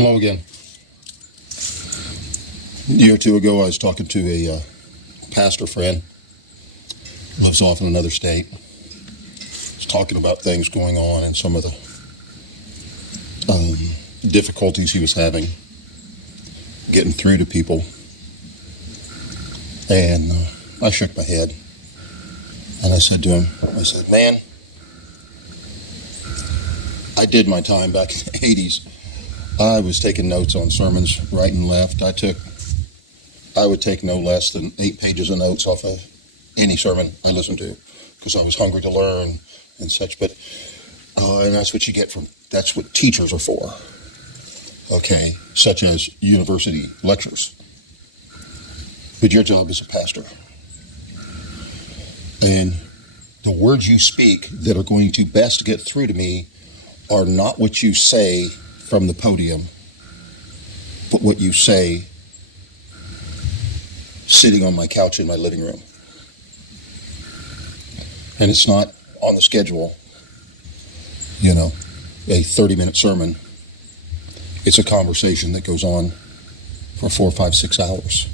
Hello again. A year or two ago, I was talking to a pastor friend, lives off in another state. Was talking about things going on and some of the difficulties he was having getting through to people. And I shook my head and I said to him, man, I did my time back in the 80s. I was taking notes on sermons right and left. I would take no less than 8 pages of notes off of any sermon I listened to because I was hungry to learn and such. But and that's what you get that's what teachers are for. Okay, such as university lectures. But your job is a pastor. And the words you speak that are going to best get through to me are not what you say from the podium, but what you say sitting on my couch in my living room. And it's not on the schedule, a 30-minute sermon. It's a conversation that goes on for 4, 5, 6 hours.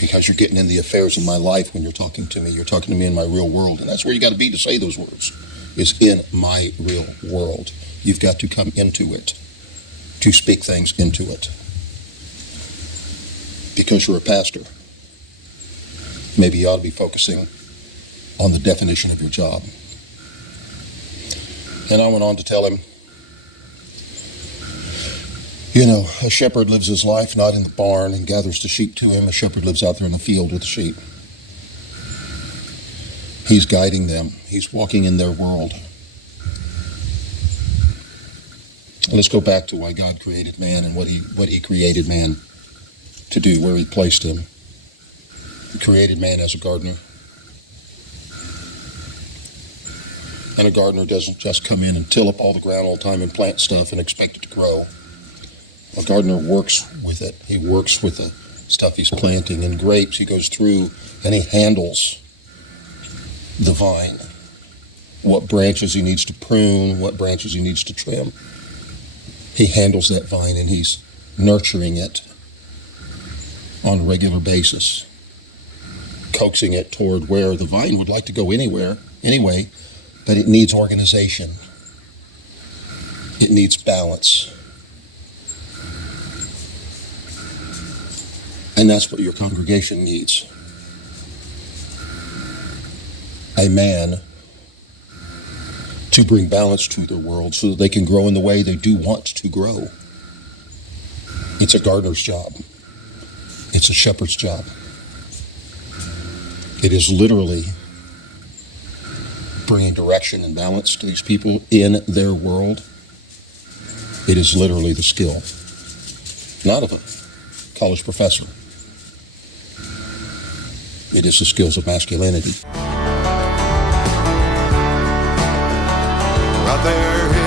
Because you're getting in the affairs of my life when you're talking to me. You're talking to me in my real world. And that's where you got to be to say those words, is in my real world. You've got to come into it, to speak things into it. Because you're a pastor, maybe you ought to be focusing on the definition of your job. And I went on to tell him, a shepherd lives his life not in the barn and gathers the sheep to him. A shepherd lives out there in the field with the sheep. He's guiding them. He's walking in their world. Let's go back to why God created man and what he created man to do, where he placed him. He created man as a gardener. And a gardener doesn't just come in and till up all the ground all the time and plant stuff and expect it to grow. A gardener works with it. He works with the stuff he's planting. In grapes, he goes through and he handles the vine. What branches he needs to prune, what branches he needs to trim. He handles that vine and he's nurturing it on a regular basis, coaxing it toward where the vine would like to go anyway, but it needs organization. It needs balance. And that's what your congregation needs. A man to bring balance to their world so that they can grow in the way they do want to grow. It's a gardener's job. It's a shepherd's job. It is literally bringing direction and balance to these people in their world. It is literally the skill, not of a college professor. It is the skills of masculinity. Right there